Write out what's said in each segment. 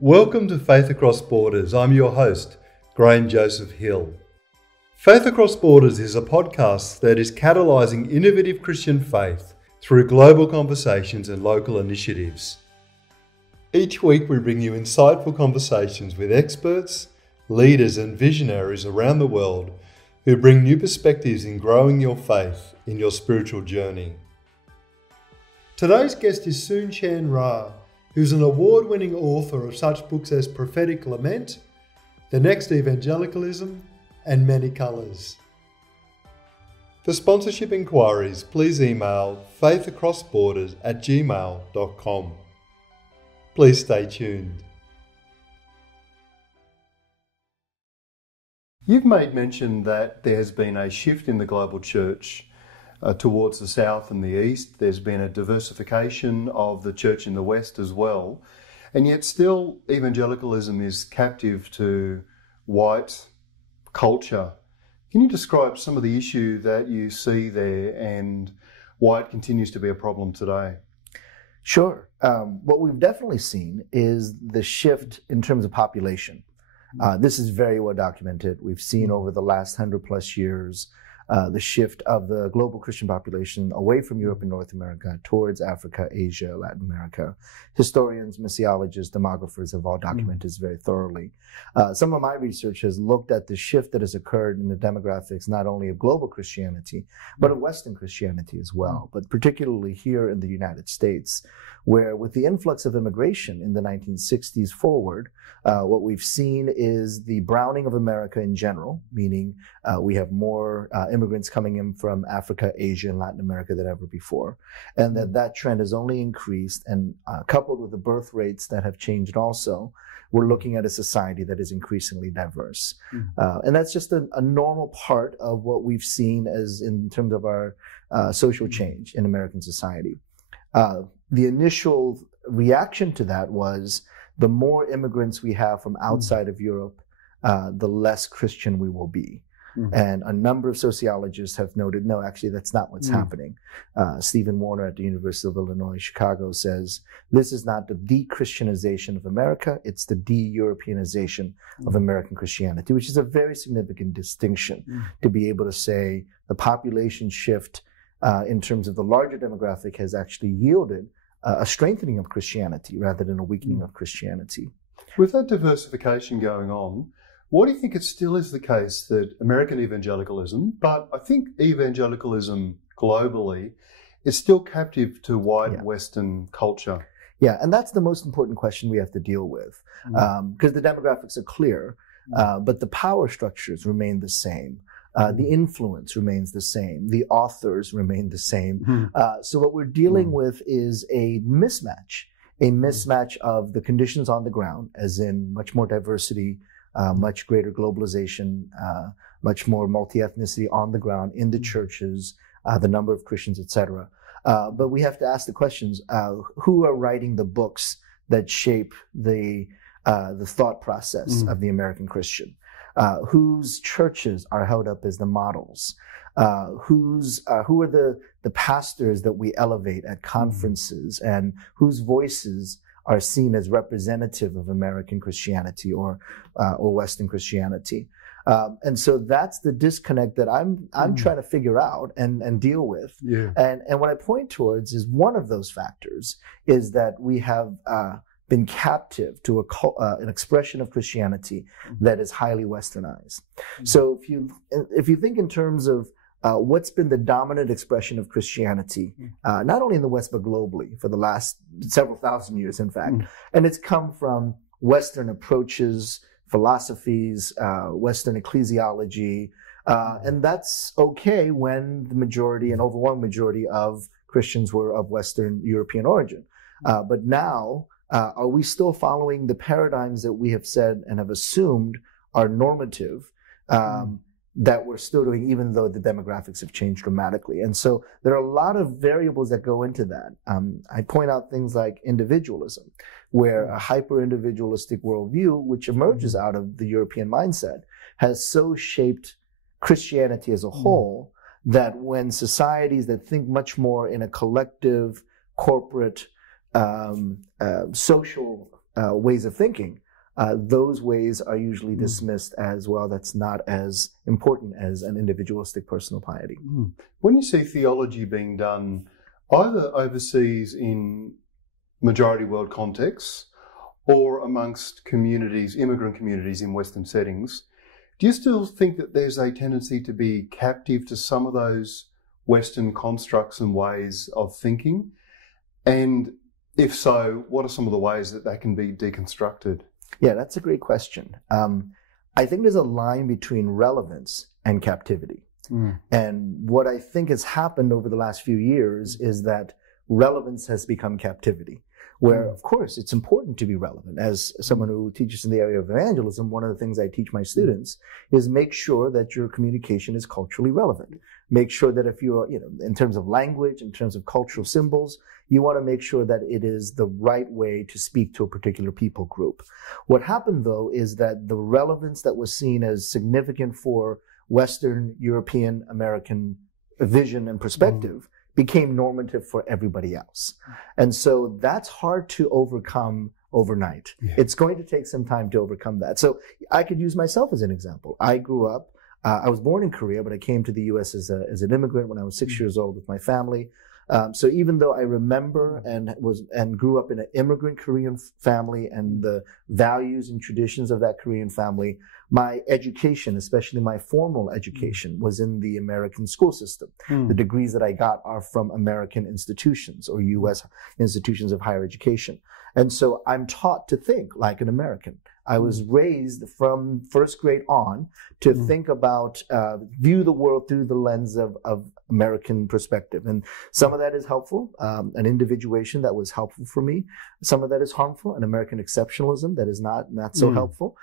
Welcome to Faith Across Borders. I'm your host, Graham Joseph Hill. Faith Across Borders is a podcast that is catalysing innovative Christian faith through global conversations and local initiatives. Each week we bring you insightful conversations with experts, leaders and visionaries around the world who bring new perspectives in growing your faith in your spiritual journey. Today's guest is Soong-Chan Rah, who's an award-winning author of such books as Prophetic Lament, The Next Evangelicalism, and Many Colours. For sponsorship inquiries, please email faithacrossborders@gmail.com. Please stay tuned. You've made mention that there has been a shift in the global church towards the south and the east. There's been a diversification of the church in the west as well. And yet still evangelicalism is captive to white culture. Can you describe some of the issue that you see there and why it continues to be a problem today? Sure. What we've definitely seen is the shift in terms of population. This is very well documented. We've seen over the last 100 plus years the shift of the global Christian population away from Europe and North America towards Africa, Asia, Latin America. Historians, missiologists, demographers have all documented this very thoroughly. Some of my research has looked at the shift that has occurred in the demographics, not only of global Christianity, but of Western Christianity as well, but particularly here in the United States, where with the influx of immigration in the 1960s forward, what we've seen is the browning of America in general, meaning we have more immigrants coming in from Africa, Asia, and Latin America than ever before. And that trend has only increased, and coupled with the birth rates that have changed also, we're looking at a society that is increasingly diverse. And that's just a normal part of what we've seen as in terms of our social change in American society. The initial reaction to that was the more immigrants we have from outside of Europe, the less Christian we will be. And a number of sociologists have noted, no, actually, that's not what's happening. Stephen Warner at the University of Illinois, Chicago says, this is not the de-Christianization of America, it's the de-Europeanization of American Christianity, which is a very significant distinction to be able to say the population shift in terms of the larger demographic has actually yielded a strengthening of Christianity rather than a weakening of Christianity. With that diversification going on, why do you think it still is the case that American evangelicalism, but I think evangelicalism globally, is still captive to white Western culture? Yeah, and that's the most important question we have to deal with, because the demographics are clear, but the power structures remain the same. The influence remains the same. The authors remain the same. So what we're dealing with is a mismatch of the conditions on the ground, as in much more diversity, much greater globalization, much more multi-ethnicity on the ground in the churches, the number of Christians, etc. But we have to ask the questions, who are writing the books that shape the thought process of the American Christian? Whose churches are held up as the models? Who are the pastors that we elevate at conferences, and whose voices are seen as representative of American Christianity or Western Christianity? And so that's the disconnect that I'm trying to figure out and deal with. And what I point towards is one of those factors is that we have been captive to an expression of Christianity that is highly westernized. So if you think in terms of what's been the dominant expression of Christianity, not only in the West, but globally for the last several thousand years, in fact. And it's come from Western approaches, philosophies, Western ecclesiology, and that's okay when the majority, an overwhelming majority of Christians were of Western European origin. But now, are we still following the paradigms that we have said and have assumed are normative, that we're still doing, even though the demographics have changed dramatically? And so there are a lot of variables that go into that. I point out things like individualism, where a hyper-individualistic worldview, which emerges out of the European mindset, has so shaped Christianity as a whole that when societies that think much more in a collective, corporate, social ways of thinking, those ways are usually dismissed as, well, that's not as important as an individualistic personal piety. When you see theology being done either overseas in majority world contexts or amongst communities, immigrant communities in Western settings, do you still think that there's a tendency to be captive to some of those Western constructs and ways of thinking? And if so, what are some of the ways that can be deconstructed? Yeah, that's a great question. I think there's a line between relevance and captivity. And what I think has happened over the last few years is that relevance has become captivity, where, of course, it's important to be relevant. As someone who teaches in the area of evangelism, one of the things I teach my students is make sure that your communication is culturally relevant. Make sure that if you're, in terms of language, in terms of cultural symbols, you want to make sure that it is the right way to speak to a particular people group. What happened, though, is that the relevance that was seen as significant for Western, European, American vision and perspective became normative for everybody else. And so that's hard to overcome overnight. It's going to take some time to overcome that. So I could use myself as an example. I grew up, I was born in Korea, but I came to the U.S. as an immigrant when I was 6 years old with my family. So even though I remember and grew up in an immigrant Korean family and the values and traditions of that Korean family, my education, especially my formal education, was in the American school system. The degrees that I got are from American institutions or U.S. institutions of higher education. And so I'm taught to think like an American. I was raised from first grade on to think about, view the world through the lens of American perspective. And some of that is helpful, an individuation that was helpful for me. Some of that is harmful, an American exceptionalism that is not so helpful.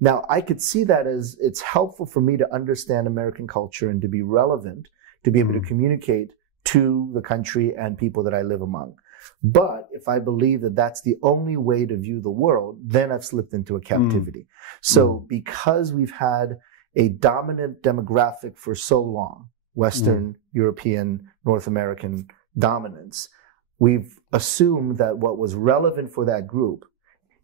Now, I could see that as it's helpful for me to understand American culture and to be relevant, to be able to communicate to the country and people that I live among. But if I believe that that's the only way to view the world, then I've slipped into a captivity. So because we've had a dominant demographic for so long, Western, European, North American dominance, we've assumed that what was relevant for that group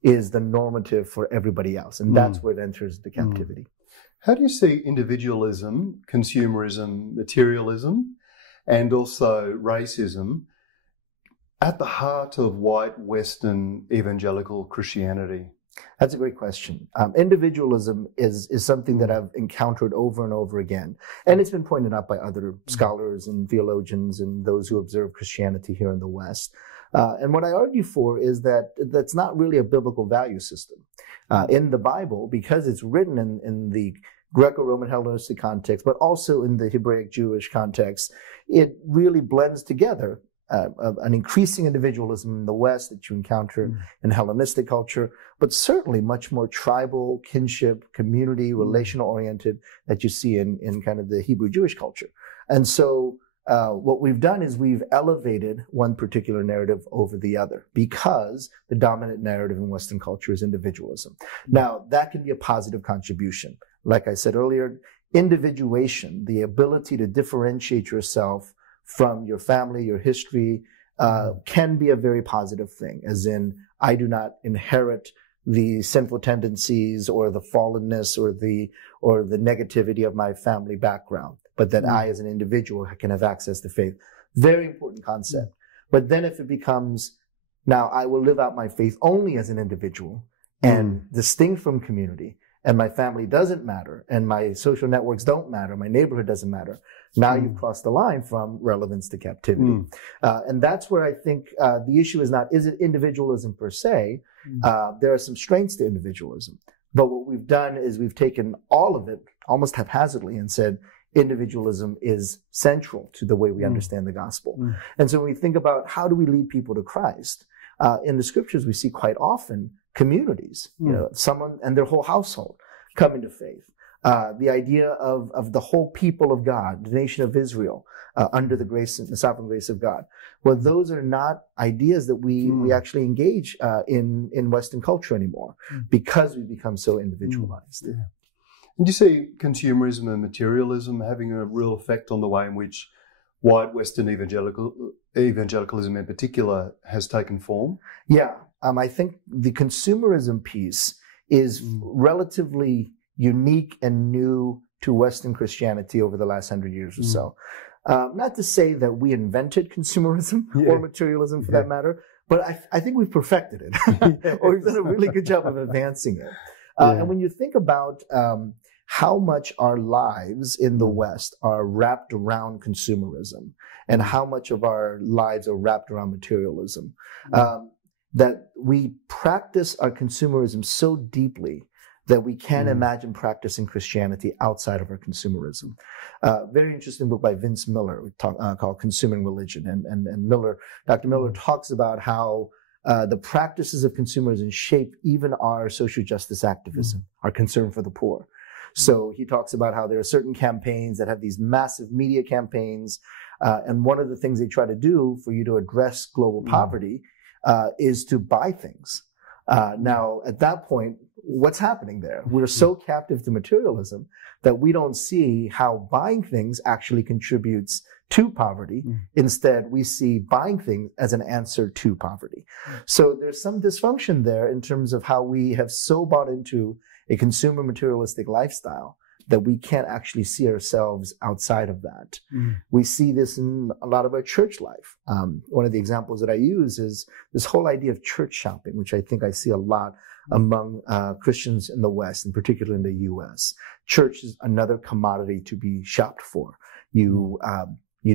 is the normative for everybody else. And that's where it enters the captivity. How do you see individualism, consumerism, materialism, and also racism at the heart of white Western evangelical Christianity? That's a great question. Individualism is something that I've encountered over and over again. And it's been pointed out by other scholars and theologians and those who observe Christianity here in the West. And what I argue for is that that's not really a biblical value system. In the Bible, because it's written in the Greco-Roman Hellenistic context, but also in the Hebraic Jewish context, it really blends together an increasing individualism in the West that you encounter in Hellenistic culture, but certainly much more tribal, kinship, community, relational-oriented that you see in kind of the Hebrew Jewish culture. And so what we've done is we've elevated one particular narrative over the other because the dominant narrative in Western culture is individualism. Now, that can be a positive contribution. Like I said earlier, individuation, the ability to differentiate yourself from your family, your history, can be a very positive thing, as in, I do not inherit the sinful tendencies or the fallenness or the negativity of my family background, but that I as an individual can have access to faith. Very important concept. But then if it becomes, now I will live out my faith only as an individual and distinct from community, and my family doesn't matter, and my social networks don't matter, my neighborhood doesn't matter. Now you've crossed the line from relevance to captivity. And that's where I think the issue is not, is it individualism per se? There are some strengths to individualism. But what we've done is we've taken all of it almost haphazardly and said individualism is central to the way we understand the gospel. And so when we think about how do we lead people to Christ, in the scriptures we see quite often communities, someone and their whole household coming to faith. The idea of the whole people of God, the nation of Israel, under the grace and the sovereign grace of God. Well, those are not ideas that we actually engage in Western culture anymore because we've become so individualized. And do you see consumerism and materialism having a real effect on the way in which white Western evangelicalism in particular has taken form? Yeah, I think the consumerism piece is relatively unique and new to Western Christianity over the last 100 years or so. Not to say that we invented consumerism or materialism for that matter, but I think we've perfected it, or we've done a really good job of advancing it. And when you think about how much our lives in the West are wrapped around consumerism and how much of our lives are wrapped around materialism, that we practice our consumerism so deeply that we can't imagine practicing Christianity outside of our consumerism. Very interesting book by Vince Miller called Consuming Religion. And Dr. Miller talks about how the practices of consumerism shape even our social justice activism, our concern for the poor. So he talks about how there are certain campaigns that have these massive media campaigns. And one of the things they try to do for you to address global poverty is to buy things. Now, at that point, what's happening there? We're so captive to materialism that we don't see how buying things actually contributes to poverty. Instead, we see buying things as an answer to poverty. So there's some dysfunction there in terms of how we have so bought into a consumer materialistic lifestyle that we can't actually see ourselves outside of that. We see this in a lot of our church life. One of the examples that I use is this whole idea of church shopping, which I think I see a lot among Christians in the West, and particularly in the U.S. Church is another commodity to be shopped for. You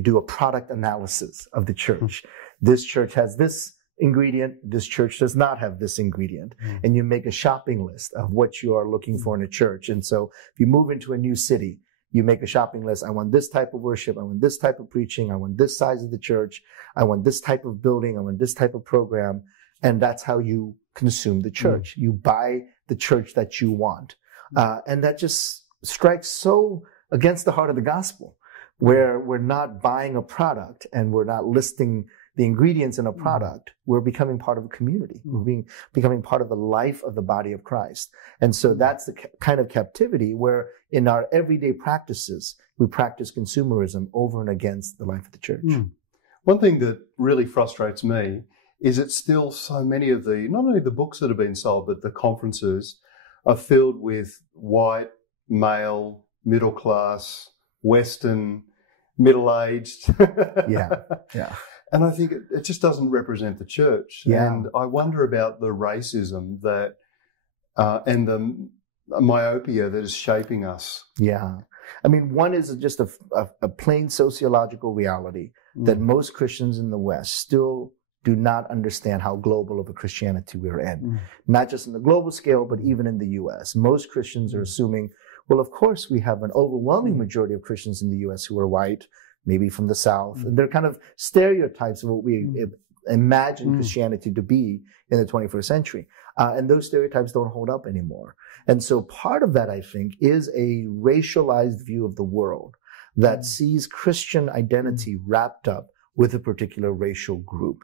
do a product analysis of the church. This church has this ingredient, this church does not have this ingredient. And you make a shopping list of what you are looking for in a church. And so if you move into a new city, you make a shopping list. I want this type of worship. I want this type of preaching. I want this size of the church. I want this type of building. I want this type of program. And that's how you consume the church. You buy the church that you want. And that just strikes so against the heart of the gospel, where we're not buying a product and we're not listing the ingredients in a product. We're becoming part of a community. We're becoming part of the life of the body of Christ. And so that's the kind of captivity where in our everyday practices, we practice consumerism over and against the life of the church. One thing that really frustrates me is that still so many of not only the books that have been sold, but the conferences are filled with white, male, middle class, Western, middle-aged. And I think it just doesn't represent the church. And I wonder about the racism that and the myopia that is shaping us. I mean, one is just a plain sociological reality that most Christians in the West still do not understand how global of a Christianity we're in. Not just in the global scale, but even in the U.S. Most Christians are assuming, well, of course, we have an overwhelming majority of Christians in the U.S. who are white, maybe from the South. And they're kind of stereotypes of what we imagine Christianity to be in the 21st century. And those stereotypes don't hold up anymore. And so part of that, I think, is a racialized view of the world that sees Christian identity wrapped up with a particular racial group.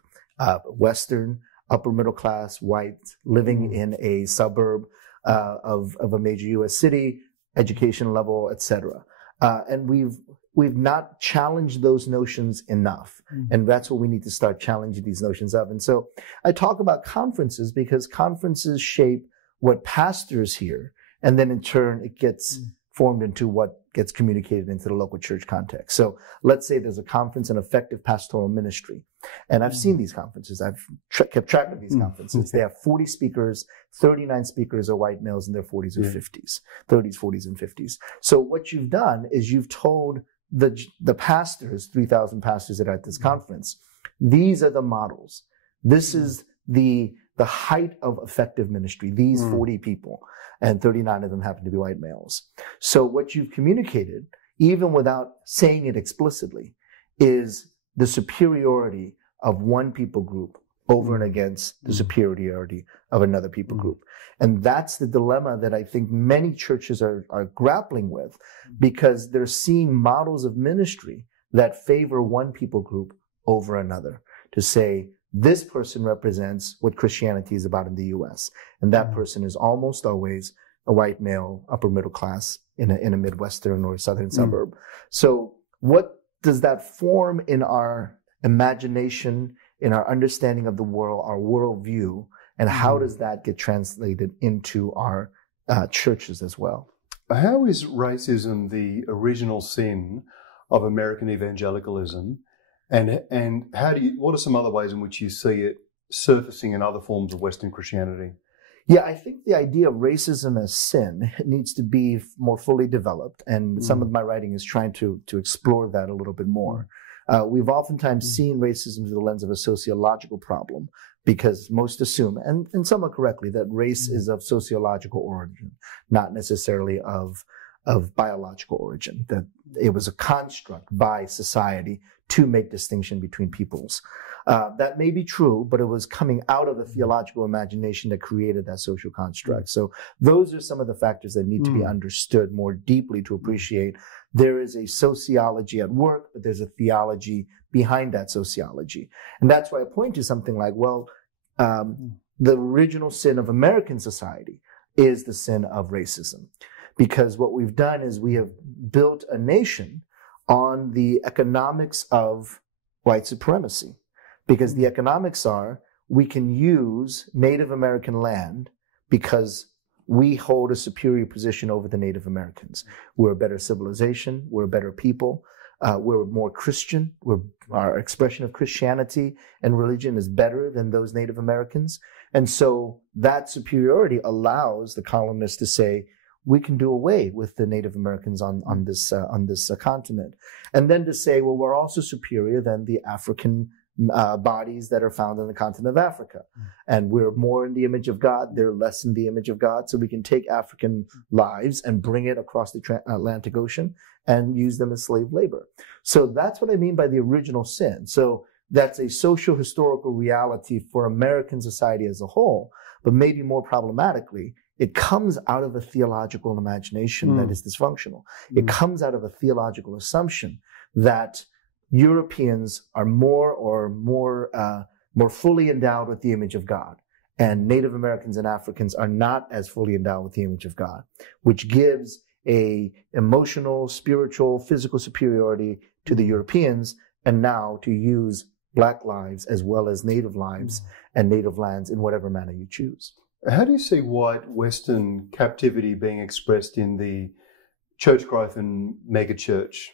Western, upper middle class, white, living in a suburb of a major U.S. city, education level, etc. And we've not challenged those notions enough. And that's what we need to start challenging these notions of. And so I talk about conferences because conferences shape what pastors hear. And then in turn, it gets formed into what gets communicated into the local church context. So let's say there's a conference on effective pastoral ministry. And I've seen these conferences. I've kept track of these conferences. They have 40 speakers, 39 speakers are white males in their 40s or 50s, 30s, 40s, and 50s. So what you've done is you've told the pastors, 3,000 pastors that are at this conference, these are the models. This is the height of effective ministry, these 40 people, and 39 of them happen to be white males. So what you've communicated, even without saying it explicitly, is the superiority of one people group over and against the superiority of another people group. And that's the dilemma that I think many churches are grappling with, because they're seeing models of ministry that favor one people group over another, to say, this person represents what Christianity is about in the U.S. And that person is almost always a white male, upper middle class in a Midwestern or Southern suburb. So what does that form in our imagination, in our understanding of the world, our worldview, and how does that get translated into our churches as well? How is racism the original sin of American evangelicalism, and what are some other ways in which you see it surfacing in other forms of Western Christianity? Yeah, I think the idea of racism as sin needs to be more fully developed, and some of my writing is trying to explore that a little bit more. We've oftentimes seen racism through the lens of a sociological problem, because most assume, and somewhat correctly, that race is of sociological origin, not necessarily of biological origin, that it was a construct by society to make distinction between peoples. That may be true, but it was coming out of the theological imagination that created that social construct. So those are some of the factors that need to be understood more deeply to appreciate there is a sociology at work, but there's a theology behind that sociology. And that's why I point to something like, well, the original sin of American society is the sin of racism. Because what we've done is we have built a nation on the economics of white supremacy. Because the economics are, we can use Native American land because we hold a superior position over the Native Americans. We're a better civilization. We're a better people. We're more Christian. Our expression of Christianity and religion is better than those Native Americans. And so that superiority allows the colonists to say, we can do away with the Native Americans on this continent. And then to say, well, we're also superior than the African bodies that are found on the continent of Africa. And we're more in the image of God. They're less in the image of God. So we can take African lives and bring it across the Atlantic Ocean and use them as slave labor. So that's what I mean by the original sin. So that's a social historical reality for American society as a whole, but maybe more problematically, it comes out of a theological imagination that is dysfunctional. It comes out of a theological assumption that Europeans are more fully endowed with the image of God, and Native Americans and Africans are not as fully endowed with the image of God, which gives a emotional, spiritual, physical superiority to the Europeans, and now to use Black lives as well as Native lives and Native lands in whatever manner you choose. How do you see white Western captivity being expressed in the church growth and megachurch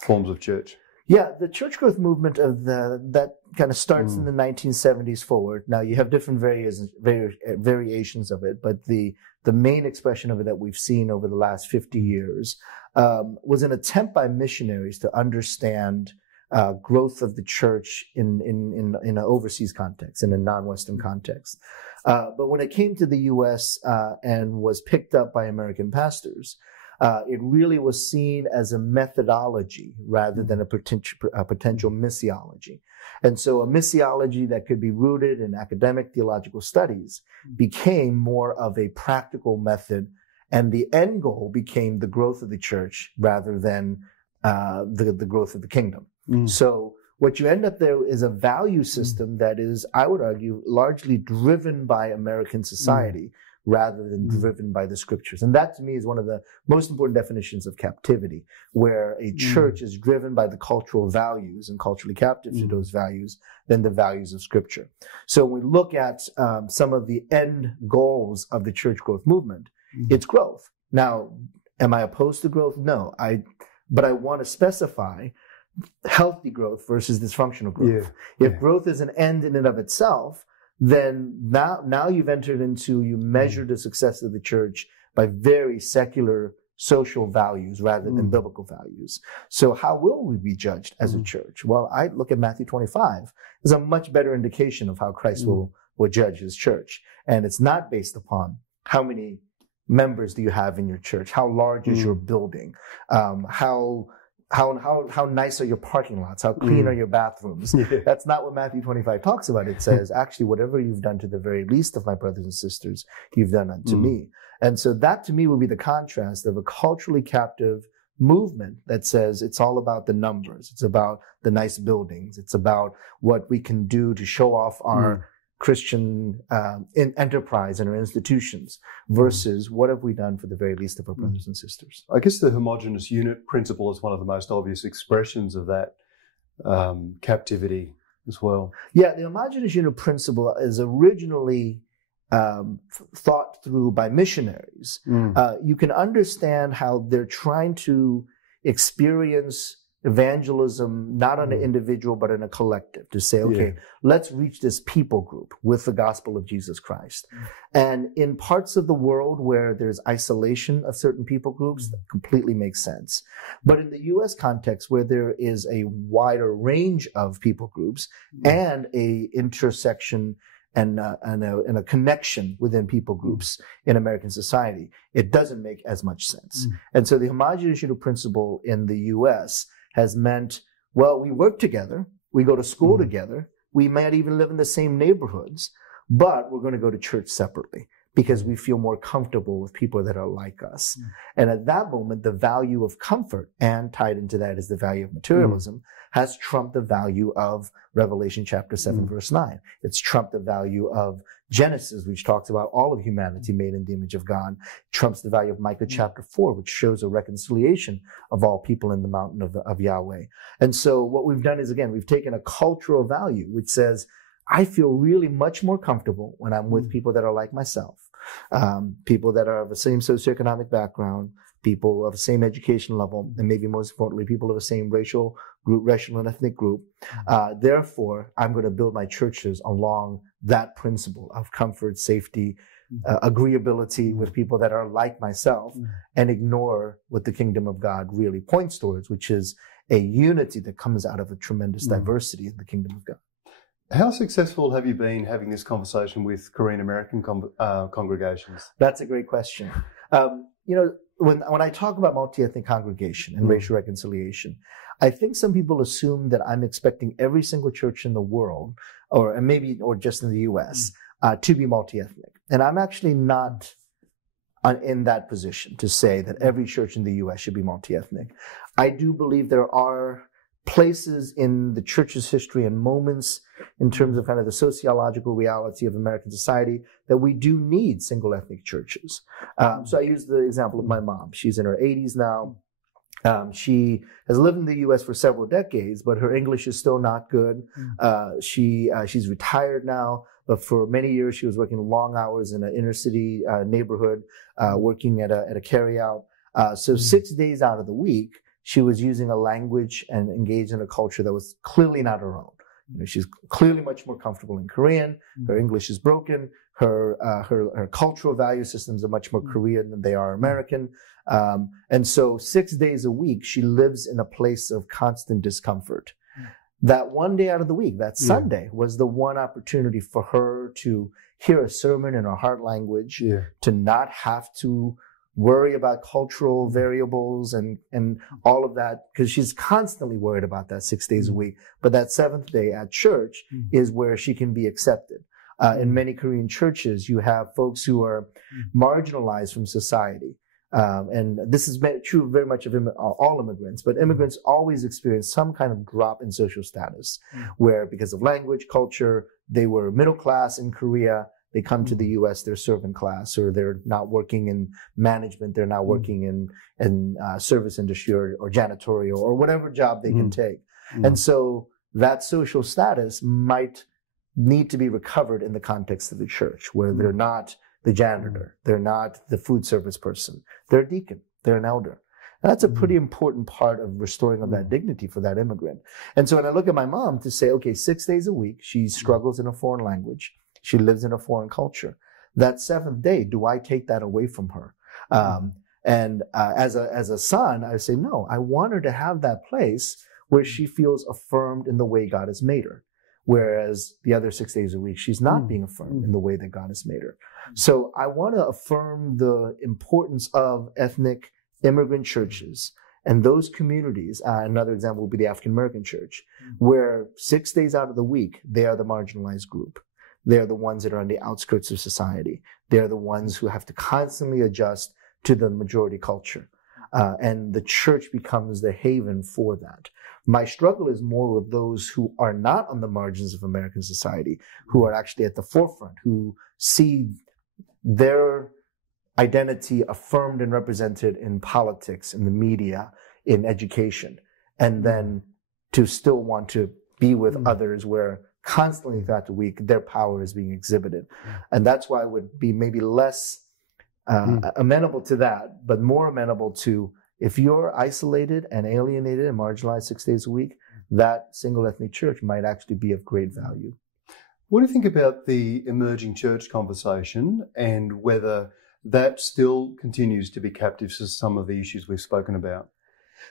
forms of church? Yeah, the church growth movement that kind of starts in the 1970s forward. Now you have different variations of it, but the main expression of it that we've seen over the last 50 years was an attempt by missionaries to understand growth of the church in an overseas context, in a non-Western context. But when it came to the U.S. And was picked up by American pastors, it really was seen as a methodology rather than a potential missiology. And so a missiology that could be rooted in academic theological studies became more of a practical method, and the end goal became the growth of the church rather than the growth of the kingdom. So what you end up there is a value system that is, I would argue, largely driven by American society rather than driven by the scriptures. And that to me is one of the most important definitions of captivity, where a church is driven by the cultural values and culturally captive to those values than the values of scripture. So when we look at some of the end goals of the church growth movement, it's growth. Now, am I opposed to growth? No, but I want to specify healthy growth versus dysfunctional growth. If growth is an end in and of itself, then now you've entered into, you measure the success of the church by very secular social values rather than biblical values. So how will we be judged as a church? Well, I look at Matthew 25 as a much better indication of how Christ will judge his church. And it's not based upon how many members do you have in your church, how large is your building, how nice are your parking lots? How clean are your bathrooms? That's not what Matthew 25 talks about. It says, actually, whatever you've done to the very least of my brothers and sisters, you've done unto me. And so that to me would be the contrast of a culturally captive movement that says it's all about the numbers. It's about the nice buildings. It's about what we can do to show off our Christian in enterprise and our institutions versus what have we done for the very least of our brothers and sisters? I guess the homogeneous unit principle is one of the most obvious expressions of that captivity as well. Yeah, the homogeneous unit principle is originally thought through by missionaries. You can understand how they're trying to experience evangelism not on an individual but in a collective, to say, okay, let's reach this people group with the gospel of Jesus Christ. And in parts of the world where there's isolation of certain people groups, that completely makes sense. But in the U.S. context, where there is a wider range of people groups and a intersection and a connection within people groups in American society, it doesn't make as much sense. And so the homogeneous unit principle in the U.S. has meant, well, we work together, we go to school together, we might even live in the same neighborhoods, but we're going to go to church separately because we feel more comfortable with people that are like us. And at that moment, the value of comfort, and tied into that is the value of materialism, has trumped the value of Revelation chapter 7, verse 9. It's trumped the value of Genesis, which talks about all of humanity made in the image of God. Trumps the value of Micah chapter 4, which shows a reconciliation of all people in the mountain of Yahweh. And so what we've done is, again, we've taken a cultural value, which says, I feel really much more comfortable when I'm with people that are like myself, people that are of the same socioeconomic background, people of the same education level, and maybe most importantly, people of the same racial and ethnic group. Therefore, I'm going to build my churches along that principle of comfort, safety, agreeability with people that are like myself, and ignore what the kingdom of God really points towards, which is a unity that comes out of a tremendous diversity in the kingdom of God. How successful have you been having this conversation with Korean American congregations? That's a great question. When I talk about multi-ethnic congregation and racial reconciliation, I think some people assume that I'm expecting every single church in the world, or just in the U.S., to be multi-ethnic. And I'm actually not in that position to say that every church in the U.S. should be multi-ethnic. I do believe there are places in the church's history and moments in terms of kind of the sociological reality of American society that we do need single ethnic churches. So I use the example of my mom. She's in her 80s now. She has lived in the U.S. for several decades, but her English is still not good. She's retired now, but for many years she was working long hours in an inner city neighborhood, working at a carryout. So 6 days out of the week, she was using a language and engaged in a culture that was clearly not her own. She's clearly much more comfortable in Korean. Her English is broken. Her cultural value systems are much more Korean than they are American. And so 6 days a week, she lives in a place of constant discomfort. That one day out of the week, that Sunday, was the one opportunity for her to hear a sermon in her heart language, to not have to worry about cultural variables and all of that, because she's constantly worried about that 6 days a week. But that seventh day at church is where she can be accepted. In many Korean churches, you have folks who are marginalized from society. And this is true very much of all immigrants, but immigrants always experience some kind of drop in social status, where because of language, culture, they were middle class in Korea. They come to the U.S., they're servant class, or they're not working in management, they're not working in service industry or janitorial or whatever job they can take. And so that social status might need to be recovered in the context of the church, where they're not the janitor, they're not the food service person, they're a deacon, they're an elder. And that's a pretty important part of restoring of that dignity for that immigrant. And so when I look at my mom to say, okay, 6 days a week, she struggles in a foreign language. She lives in a foreign culture. That seventh day, do I take that away from her? As a son, I say, no, I want her to have that place where she feels affirmed in the way God has made her. Whereas the other 6 days a week, she's not being affirmed in the way that God has made her. So I want to affirm the importance of ethnic immigrant churches and those communities. Another example would be the African American church, where 6 days out of the week, they are the marginalized group. They're the ones that are on the outskirts of society. They're the ones who have to constantly adjust to the majority culture. and the church becomes the haven for that. My struggle is more with those who are not on the margins of American society, who are actually at the forefront, who see their identity affirmed and represented in politics, in the media, in education, and then to still want to be with others where constantly throughout the week their power is being exhibited. And that's why I would be maybe less amenable to that, but more amenable to, if you're isolated and alienated and marginalized 6 days a week, that single ethnic church might actually be of great value. What do you think about the emerging church conversation and whether that still continues to be captive to some of the issues we've spoken about?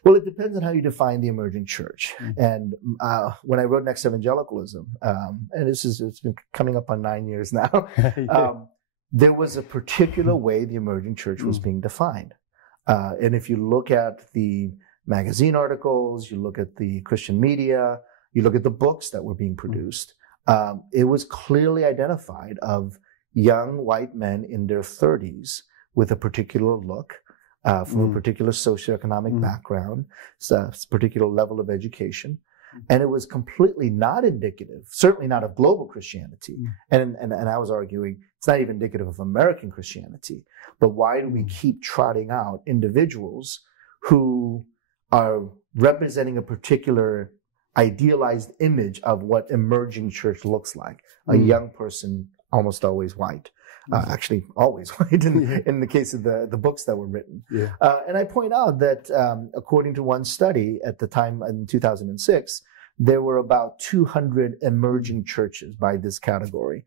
Well, it depends on how you define the emerging church. And when I wrote Next Evangelicalism, and it's been coming up on 9 years now, there was a particular way the emerging church was being defined. And if you look at the magazine articles, you look at the Christian media, you look at the books that were being produced, it was clearly identified of young white men in their 30s with a particular look, from a particular socioeconomic background, a particular level of education. And it was completely not indicative, certainly not of global Christianity. And I was arguing it's not even indicative of American Christianity. But why do we keep trotting out individuals who are representing a particular idealized image of what emerging church looks like? A young person, almost always white. Actually, always white in the case of the books that were written. And I point out that according to one study at the time in 2006, there were about 200 emerging churches by this category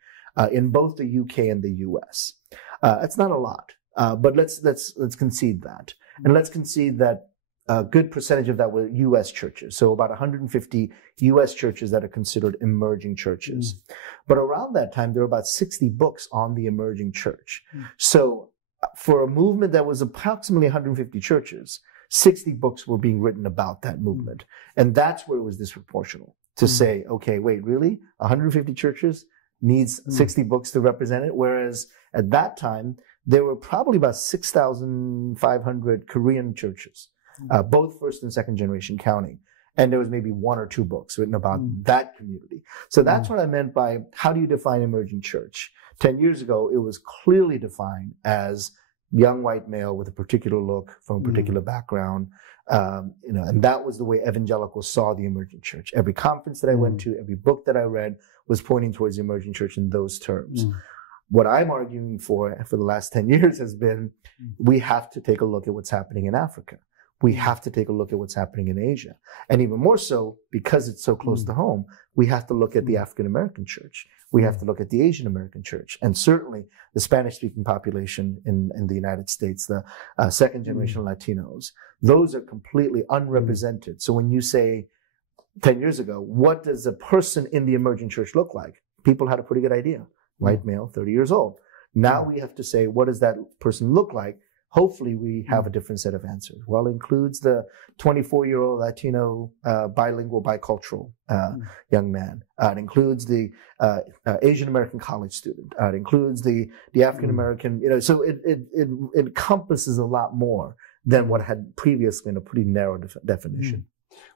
in both the UK and the US. That's not a lot, but let's concede that. And let's concede that a good percentage of that were U.S. churches. So about 150 U.S. churches that are considered emerging churches. But around that time, there were about 60 books on the emerging church. So for a movement that was approximately 150 churches, 60 books were being written about that movement. And that's where it was disproportional to say, okay, wait, really? 150 churches needs 60 books to represent it? Whereas at that time, there were probably about 6,500 Korean churches. Both first and second generation counting. And there was maybe one or two books written about that community. So that's what I meant by how do you define emerging church? 10 years ago, it was clearly defined as young white male with a particular look from a particular background. And that was the way evangelicals saw the emerging church. Every conference that I went to, every book that I read was pointing towards the emerging church in those terms. What I'm arguing for the last 10 years has been, we have to take a look at what's happening in Africa. We have to take a look at what's happening in Asia. And even more so, because it's so close to home, we have to look at the African American church. We have to look at the Asian American church. And certainly the Spanish-speaking population in the United States, the second generation Latinos, those are completely unrepresented. So when you say 10 years ago, what does a person in the emerging church look like? People had a pretty good idea. White male, 30 years old. Now we have to say, what does that person look like? Hopefully we have a different set of answers. Well, it includes the 24-year-old Latino, bilingual, bicultural young man. It includes the Asian American college student. It includes the African American, so it encompasses a lot more than what had previously been a pretty narrow definition.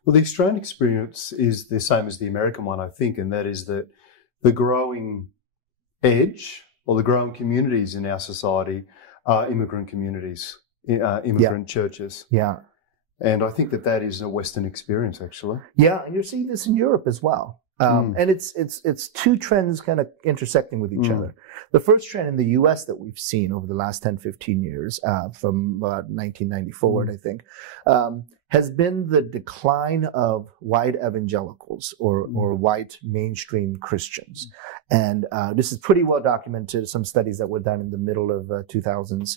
Well, the Australian experience is the same as the American one, I think, and that is that the growing edge or the growing communities in our society are immigrant communities, immigrant churches. And I think that is a Western experience, actually. Yeah, and you're seeing this in Europe as well. And it's two trends kind of intersecting with each other. The first trend in the U.S. that we've seen over the last 10, 15 years, from about 1990 forward, I think, has been the decline of white evangelicals or white mainstream Christians. And this is pretty well documented, some studies that were done in the middle of 2000s,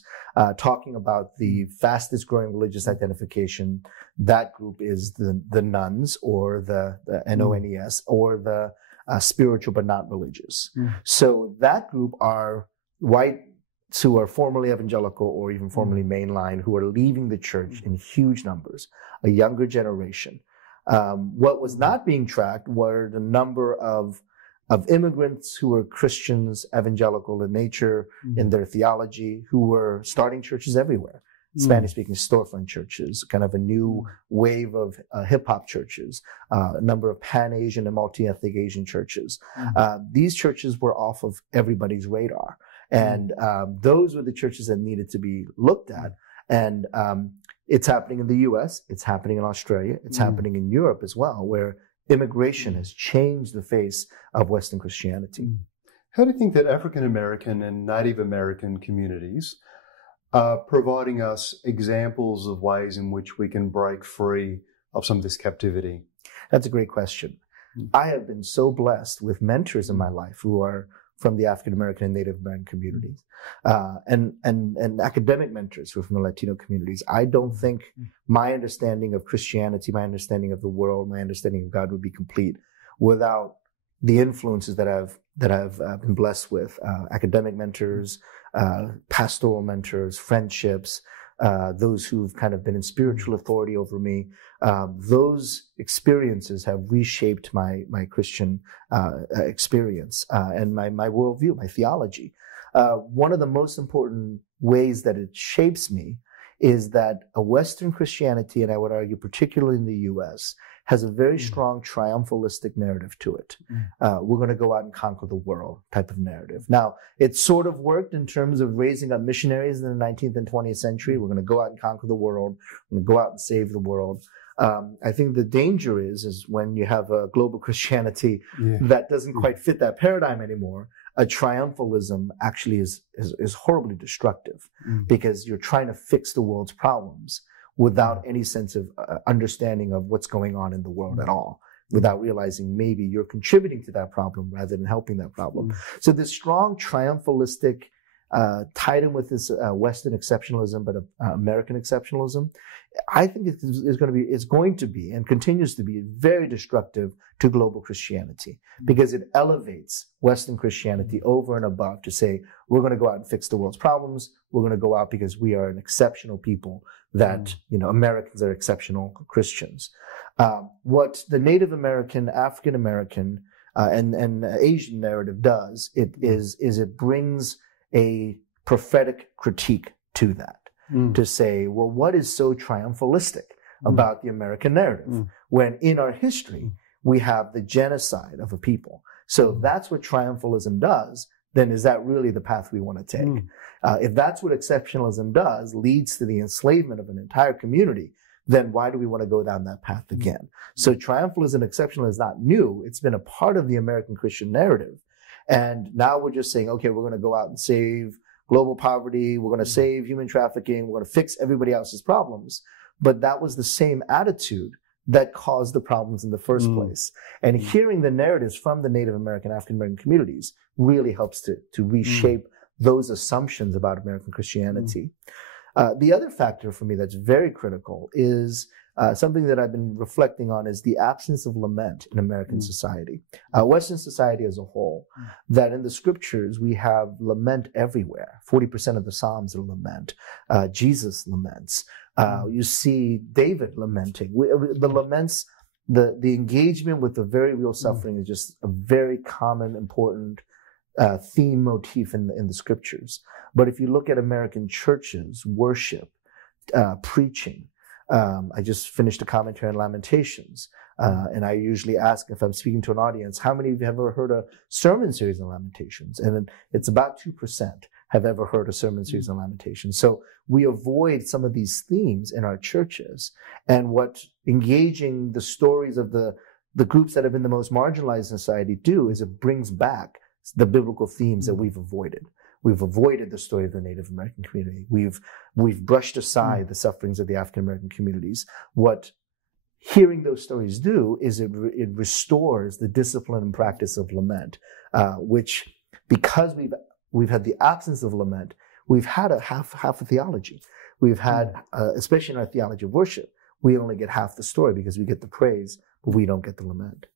talking about the fastest growing religious identification. That group is the nuns or the NONES or the spiritual but not religious. So that group are white who are formerly evangelical or even formerly mainline, who are leaving the church in huge numbers, a younger generation. What was not being tracked were the number of immigrants who were Christians, evangelical in nature, in their theology, who were starting churches everywhere. Spanish-speaking storefront churches, kind of a new wave of hip-hop churches, a number of Pan-Asian and multi-ethnic Asian churches. These churches were off of everybody's radar. And those were the churches that needed to be looked at. And it's happening in the U.S., it's happening in Australia, it's happening in Europe as well, where immigration has changed the face of Western Christianity. How do you think that African American and Native American communities are providing us examples of ways in which we can break free of some of this captivity? That's a great question. I have been so blessed with mentors in my life who are from the African American and Native American communities, and academic mentors who are from the Latino communities. I don't think my understanding of Christianity, my understanding of the world, my understanding of God would be complete without the influences that I've been blessed with: academic mentors, pastoral mentors, friendships, those who've kind of been in spiritual authority over me. Those experiences have reshaped my Christian experience and my worldview, my theology. One of the most important ways that it shapes me is that a Western Christianity, and I would argue particularly in the U.S., has a very strong triumphalistic narrative to it. We're going to go out and conquer the world type of narrative. Now, it sort of worked in terms of raising up missionaries in the 19th and 20th century. We're going to go out and conquer the world. We're going to go out and save the world. I think the danger is when you have a global Christianity that doesn't quite fit that paradigm anymore. A triumphalism actually is horribly destructive because you're trying to fix the world's problems without any sense of understanding of what's going on in the world at all, without realizing maybe you're contributing to that problem rather than helping that problem. So this strong triumphalistic tied in with this Western exceptionalism, but American exceptionalism, I think is going to be and continues to be very destructive to global Christianity because it elevates Western Christianity over and above to say, we're going to go out and fix the world's problems. We're going to go out because we are an exceptional people that, Americans are exceptional Christians. What the Native American, African American, and Asian narrative does, it brings a prophetic critique to that, to say, well, what is so triumphalistic about the American narrative when in our history we have the genocide of a people? So if that's what triumphalism does, then is that really the path we want to take? If that's what exceptionalism does, leads to the enslavement of an entire community, then why do we want to go down that path again? So triumphalism and exceptionalism is not new. It's been a part of the American Christian narrative. And now we're just saying, okay, we're going to go out and save global poverty. We're going to save human trafficking. We're going to fix everybody else's problems. But that was the same attitude that caused the problems in the first place. And hearing the narratives from the Native American, African American communities really helps to reshape those assumptions about American Christianity. The other factor for me that's very critical is something that I've been reflecting on is the absence of lament in American society, Western society as a whole, that in the scriptures we have lament everywhere. 40% of the Psalms are lament. Jesus laments. You see David lamenting. The laments, the engagement with the very real suffering is just a very common, important theme motif in the scriptures. But if you look at American churches, worship, preaching, I just finished a commentary on Lamentations, and I usually ask if I'm speaking to an audience, how many of you have ever heard a sermon series on Lamentations? And it's about 2% have ever heard a sermon series on Lamentations. So we avoid some of these themes in our churches. And what engaging the stories of the groups that have been the most marginalized in society do is it brings back the biblical themes that we've avoided. We've avoided the story of the Native American community. We've brushed aside the sufferings of the African American communities. What hearing those stories do is it restores the discipline and practice of lament, which because we've had the absence of lament, we've had a half a theology. We've had, especially in our theology of worship, we only get half the story because we get the praise, but we don't get the lament.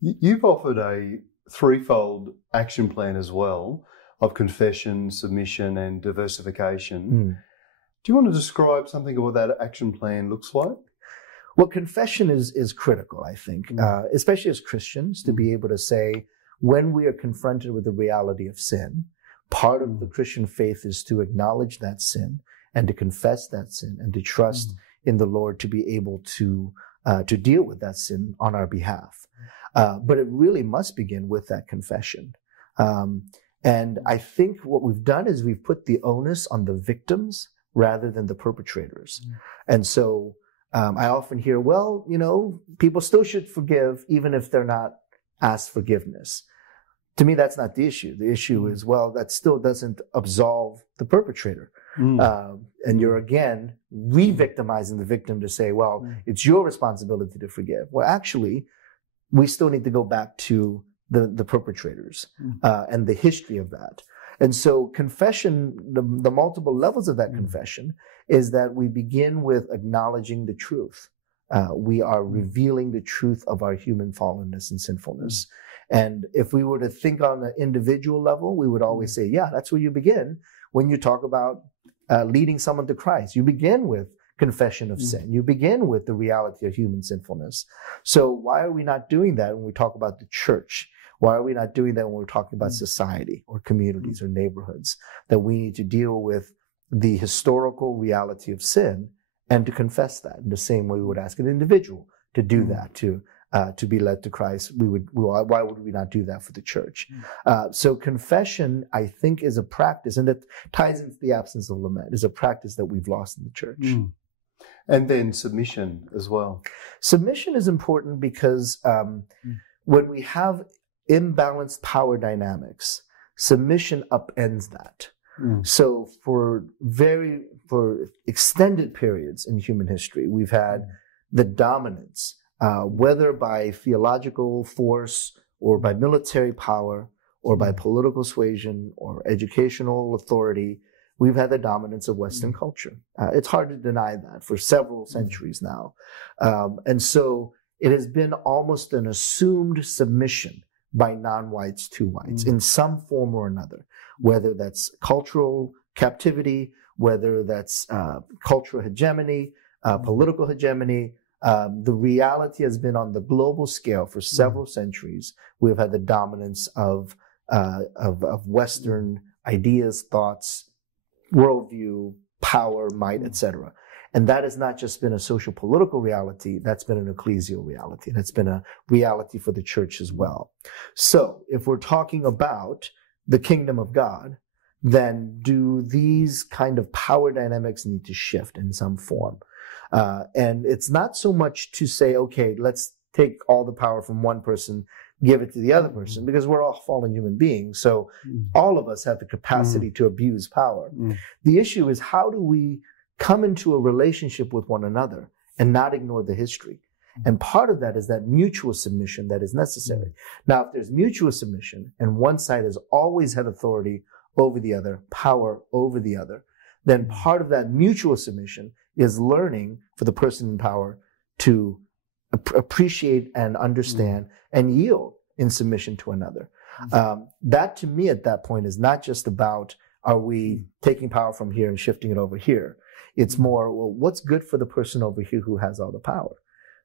You've offered a threefold action plan as well of confession, submission, and diversification. Do you want to describe something of what that action plan looks like? Well, confession is critical, I think, especially as Christians, to be able to say, when we are confronted with the reality of sin, part of the Christian faith is to acknowledge that sin and to confess that sin and to trust in the Lord to be able to deal with that sin on our behalf. But it really must begin with that confession. And I think what we've done is we've put the onus on the victims rather than the perpetrators. And so I often hear, well, people still should forgive even if they're not asked forgiveness. To me, that's not the issue. The issue is, well, that still doesn't absolve the perpetrator. And you're again re-victimizing the victim to say, well, it's your responsibility to forgive. Well, actually, we still need to go back to the perpetrators and the history of that. And so confession, the multiple levels of that confession is that we begin with acknowledging the truth. We are revealing the truth of our human fallenness and sinfulness. And if we were to think on an individual level, we would always say, yeah, that's where you begin. When you talk about leading someone to Christ, you begin with confession of sin. You begin with the reality of human sinfulness. So why are we not doing that when we talk about the church? Why are we not doing that when we're talking about society or communities or neighborhoods? That we need to deal with the historical reality of sin and to confess that in the same way we would ask an individual to do that, to be led to Christ. Why would we not do that for the church? So confession, I think, is a practice, and that ties into the absence of lament, is a practice that we've lost in the church. And then submission as well. Submission is important because when we have imbalanced power dynamics, submission upends that. So for extended periods in human history, we've had the dominance, whether by theological force or by military power or by political suasion or educational authority. We've had the dominance of Western culture. It's hard to deny that for several centuries now. And so it has been almost an assumed submission by non-whites to whites in some form or another, whether that's cultural captivity, whether that's cultural hegemony, political hegemony. The reality has been on the global scale for several centuries. We've had the dominance of Western ideas, thoughts, worldview, power, might, etc. And that has not just been a social political reality, that's been an ecclesial reality. That's been a reality for the church as well. So if we're talking about the kingdom of God, then do these kind of power dynamics need to shift in some form? And it's not so much to say, okay, let's take all the power from one person, give it to the other person, because we're all fallen human beings. So all of us have the capacity to abuse power. The issue is, how do we come into a relationship with one another and not ignore the history? And part of that is that mutual submission that is necessary. Now, if there's mutual submission and one side has always had authority over the other, power over the other, then part of that mutual submission is learning for the person in power to appreciate and understand and yield in submission to another. That to me at that point is not just about, are we taking power from here and shifting it over here? It's more, well, what's good for the person over here who has all the power?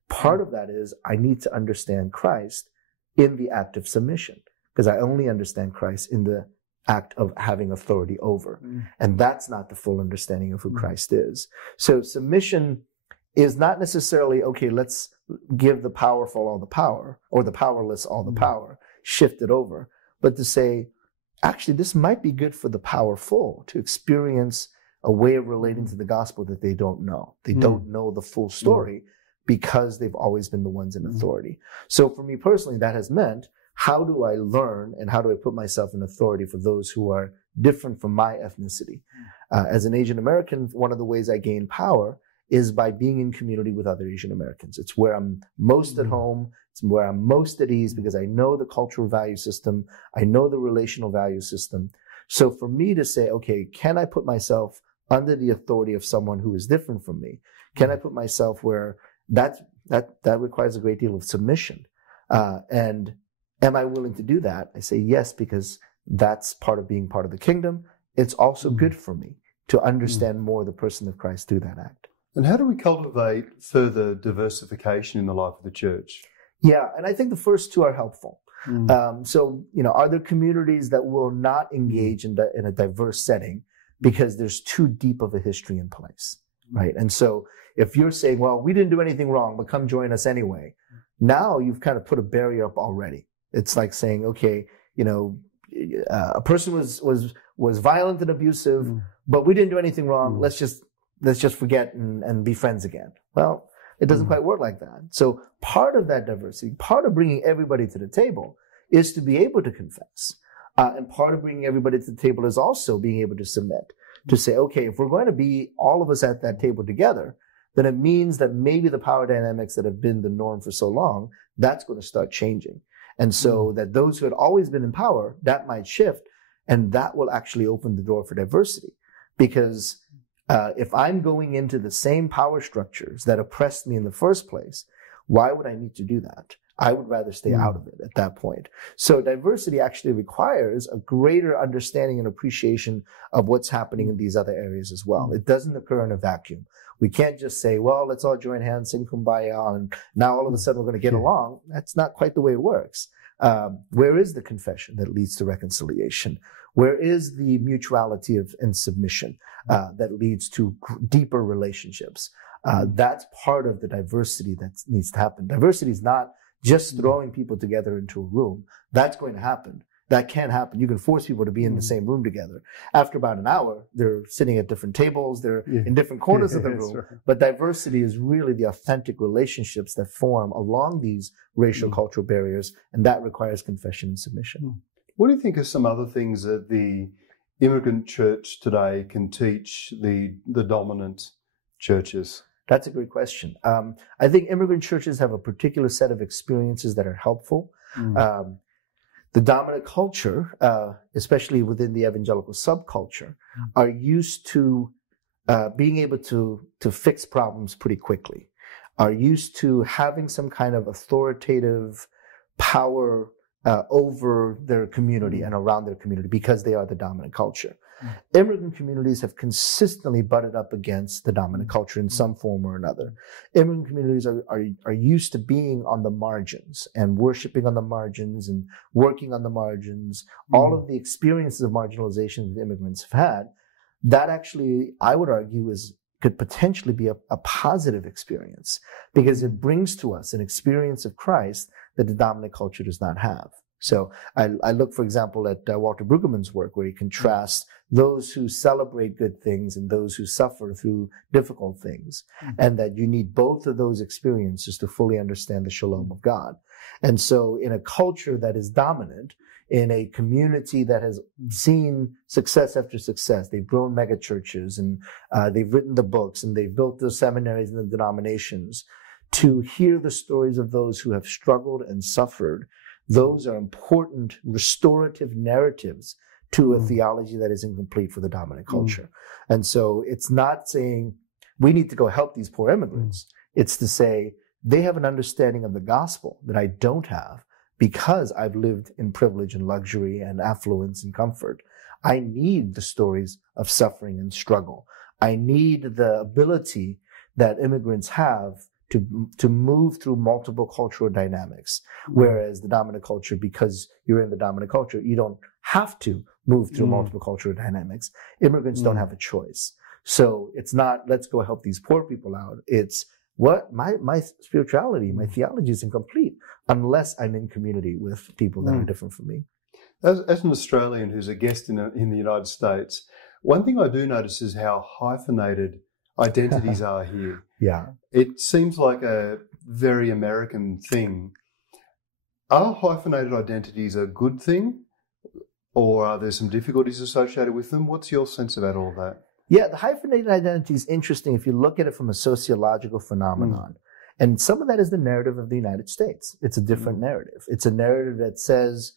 Part of that is, I need to understand Christ in the act of submission, because I only understand Christ in the act of having authority over. And that's not the full understanding of who Christ is. So submission is not necessarily, okay, let's give the powerful all the power, or the powerless all the power, shift it over, but to say, actually, this might be good for the powerful to experience a way of relating to the gospel that they don't know. They don't know the full story because they've always been the ones in authority. So for me personally, that has meant, how do I learn and how do I put myself in authority for those who are different from my ethnicity? As an Asian American, one of the ways I gain power is by being in community with other Asian Americans. It's where I'm most at home. It's where I'm most at ease, because I know the cultural value system. I know the relational value system. So for me to say, okay, can I put myself under the authority of someone who is different from me? Can I put myself where that requires a great deal of submission? And am I willing to do that? I say yes, because that's part of being part of the kingdom. It's also good for me to understand more the person of Christ through that act. And how do we cultivate further diversification in the life of the church? Yeah, and I think the first two are helpful. So, are there communities that will not engage in a diverse setting because there's too deep of a history in place, right? And so if you're saying, well, we didn't do anything wrong, but come join us anyway, now you've kind of put a barrier up already. It's like saying, okay, a person was violent and abusive, but we didn't do anything wrong. Let's just forget and be friends again. Well, it doesn't quite work like that. So part of that diversity, part of bringing everybody to the table is to be able to confess. And part of bringing everybody to the table is also being able to submit, to say, okay, if we're going to be all of us at that table together, then it means that maybe the power dynamics that have been the norm for so long, that's going to start changing. And so that those who had always been in power, that might shift, and that will actually open the door for diversity. Because if I'm going into the same power structures that oppressed me in the first place, why would I need to do that? I would rather stay out of it at that point. So diversity actually requires a greater understanding and appreciation of what's happening in these other areas as well. It doesn't occur in a vacuum. We can't just say, well, let's all join hands, sing Kumbaya, and now all of a sudden we're going to get along. That's not quite the way it works. Where is the confession that leads to reconciliation? Where is the mutuality and submission that leads to deeper relationships? That's part of the diversity that needs to happen. Diversity is not just throwing people together into a room. That's going to happen. That can happen. You can force people to be in the same room together. After about an hour, they're sitting at different tables. They're in different corners of the room. Right. But diversity is really the authentic relationships that form along these racial, cultural barriers, and that requires confession and submission. What do you think are some other things that the immigrant church today can teach the dominant churches? That's a great question. I think immigrant churches have a particular set of experiences that are helpful. The dominant culture, especially within the evangelical subculture, are used to being able to fix problems pretty quickly, are used to having some kind of authoritative power over their community and around their community because they are the dominant culture. Immigrant communities have consistently butted up against the dominant culture in some form or another. Immigrant communities are used to being on the margins and worshiping on the margins and working on the margins. All of the experiences of marginalization that immigrants have had, that actually, I would argue, could potentially be a positive experience because it brings to us an experience of Christ that the dominant culture does not have. So I look, for example, at Walter Brueggemann's work, where he contrasts those who celebrate good things and those who suffer through difficult things, and that you need both of those experiences to fully understand the shalom of God. And so in a culture that is dominant, in a community that has seen success after success, they've grown mega churches and they've written the books and they've built the seminaries and the denominations, to hear the stories of those who have struggled and suffered, those are important restorative narratives to a theology that is incomplete for the dominant culture. And so it's not saying we need to go help these poor immigrants. It's to say they have an understanding of the gospel that I don't have because I've lived in privilege and luxury and affluence and comfort. I need the stories of suffering and struggle. I need the ability that immigrants have to move through multiple cultural dynamics. Whereas the dominant culture, because you're in the dominant culture, you don't have to move through multiple cultural dynamics. Immigrants don't have a choice. So it's not, let's go help these poor people out. It's what my spirituality, my theology is incomplete unless I'm in community with people that are different from me. As an Australian who's a guest in the United States, one thing I do notice is how hyphenated identities are here. Yeah. It seems like a very American thing. Are hyphenated identities a good thing, or are there some difficulties associated with them? What's your sense about all of that? Yeah, the hyphenated identity is interesting if you look at it from a sociological phenomenon. And some of that is the narrative of the United States. It's a different narrative. It's a narrative that says,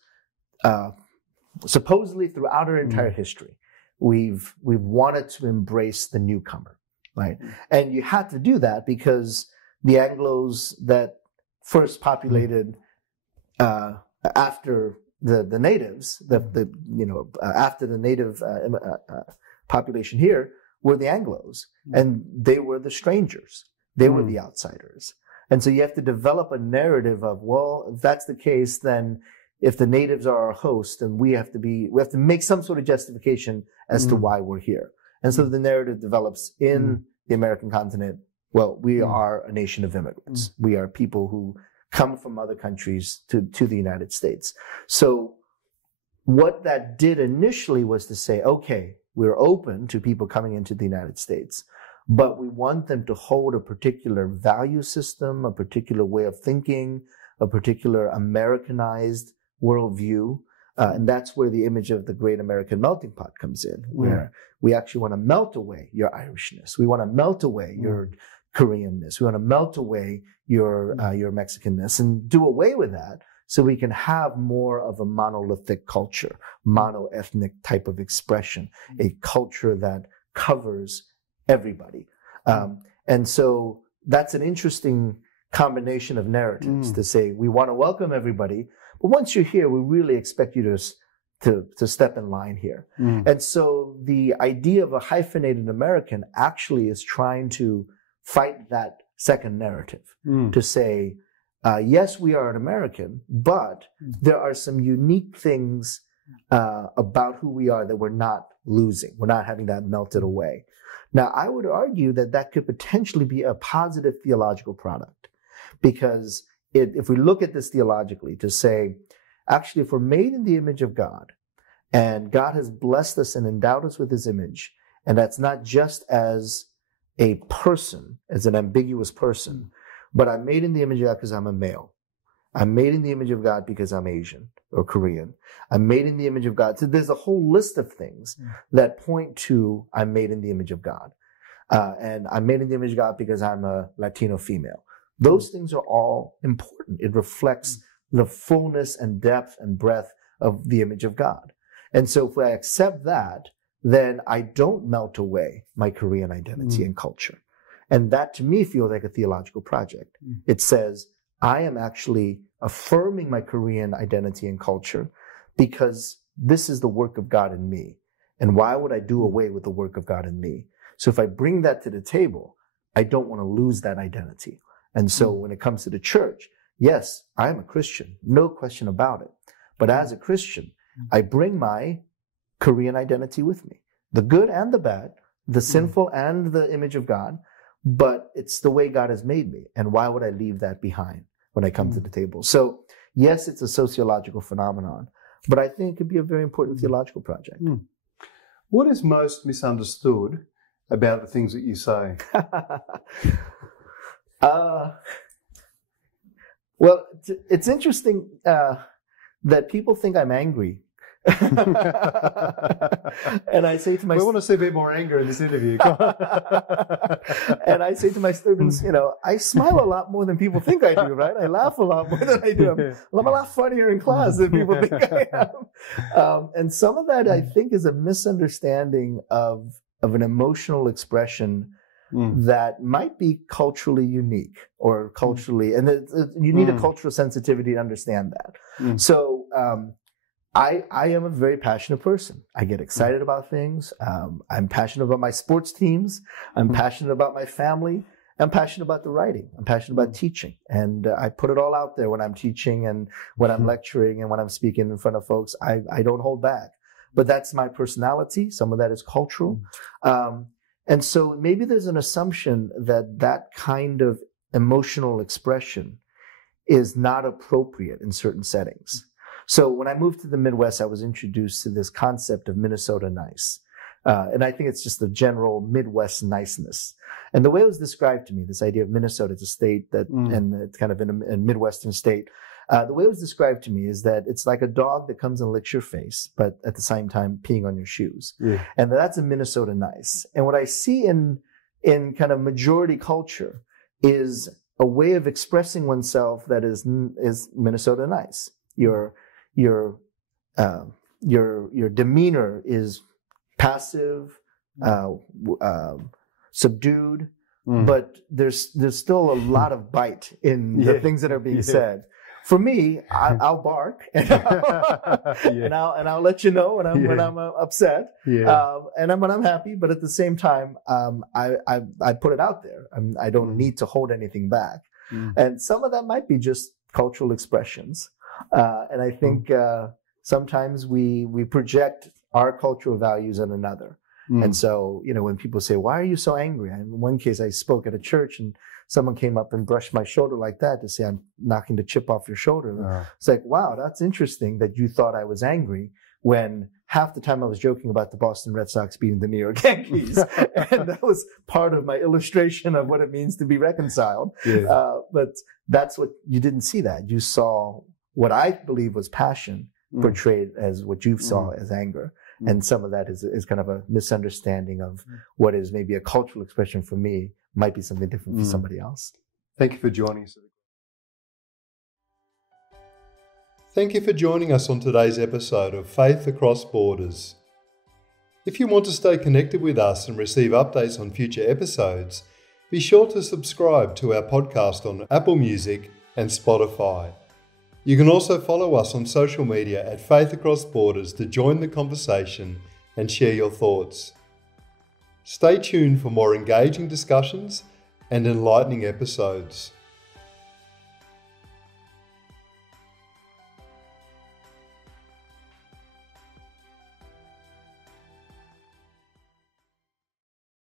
supposedly throughout our entire history, we've wanted to embrace the newcomer. Right. And you had to do that because the Anglos that first populated after the natives, after the native population here were the Anglos, and they were the strangers. They were the outsiders. And so you have to develop a narrative of, well, if that's the case, then if the natives are our host, then we have to make some sort of justification as to why we're here. And so the narrative develops in the American continent. Well, we are a nation of immigrants. We are people who come from other countries to the United States. So what that did initially was to say, okay, we're open to people coming into the United States, but we want them to hold a particular value system, a particular way of thinking, a particular Americanized worldview. And that's where the image of the great American melting pot comes in, where we actually want to melt away your Irishness. We want to melt away your Koreanness. We want to melt away your Mexicanness and do away with that so we can have more of a monolithic culture, monoethnic type of expression, a culture that covers everybody. And so that's an interesting combination of narratives to say, we want to welcome everybody, but once you're here, we really expect you to step in line here. And so the idea of a hyphenated American actually is trying to fight that second narrative, to say, yes, we are an American, but there are some unique things about who we are that we're not losing. We're not having that melted away. Now, I would argue that that could potentially be a positive theological product, because if we look at this theologically, to say, actually, if we're made in the image of God, and God has blessed us and endowed us with his image, and that's not just as a person, as an ambiguous person, but I'm made in the image of God because I'm a male. I'm made in the image of God because I'm Asian or Korean. I'm made in the image of God. So there's a whole list of things that point to I'm made in the image of God. And I'm made in the image of God because I'm a Latino female. Those things are all important. It reflects the fullness and depth and breadth of the image of God. And so if I accept that, then I don't melt away my Korean identity and culture. And that to me feels like a theological project. It says, I am actually affirming my Korean identity and culture because this is the work of God in me. And why would I do away with the work of God in me? So if I bring that to the table, I don't want to lose that identity. And so when it comes to the church, yes, I am a Christian, no question about it. But as a Christian, I bring my Korean identity with me, the good and the bad, the sinful and the image of God, but it's the way God has made me. And why would I leave that behind when I come to the table? So yes, it's a sociological phenomenon, but I think it could be a very important theological project. What is most misunderstood about the things that you say? Well, it's interesting that people think I'm angry. And I say to my we want to see a bit more anger in this interview. And I say to my students, I smile a lot more than people think I do, right? I laugh a lot more than I do. I'm a lot funnier in class than people think I am. And some of that, I think, is a misunderstanding of an emotional expression that might be culturally unique or culturally, and you need a cultural sensitivity to understand that. So, I am a very passionate person. I get excited about things. I'm passionate about my sports teams. I'm passionate about my family. I'm passionate about the writing. I'm passionate about teaching. And I put it all out there when I'm teaching and when I'm lecturing and when I'm speaking in front of folks. I don't hold back. But that's my personality. Some of that is cultural. And so maybe there's an assumption that kind of emotional expression is not appropriate in certain settings. So when I moved to the Midwest, I was introduced to this concept of Minnesota nice. And I think it's just the general Midwest niceness. And the way it was described to me, this idea of Minnesota as a state that, and it's kind of in a Midwestern state, the way it was described to me is that it's like a dog that comes and licks your face, but at the same time peeing on your shoes. And that's a Minnesota nice. And what I see in kind of majority culture is a way of expressing oneself that is Minnesota nice. Your demeanor is passive, subdued, but there's still a lot of bite in the things that are being said. For me, I'll bark and I'll let you know when I'm upset, and when I'm happy. But at the same time, I put it out there. I don't need to hold anything back, and some of that might be just cultural expressions. And I think sometimes we project our cultural values on another. And so, when people say, why are you so angry? And in one case, I spoke at a church and someone came up and brushed my shoulder like that to say, I'm knocking the chip off your shoulder. It's like, wow, that's interesting that you thought I was angry when half the time I was joking about the Boston Red Sox beating the New York Yankees. And that was part of my illustration of what it means to be reconciled. But that's what you didn't see that. You saw what I believe was passion portrayed as what you saw as anger. And some of that is kind of a misunderstanding of what is maybe a cultural expression for me might be something different for somebody else. Thank you for joining us. Thank you for joining us on today's episode of Faith Across Borders. If you want to stay connected with us and receive updates on future episodes, be sure to subscribe to our podcast on Apple Music and Spotify. You can also follow us on social media at Faith Across Borders to join the conversation and share your thoughts. Stay tuned for more engaging discussions and enlightening episodes.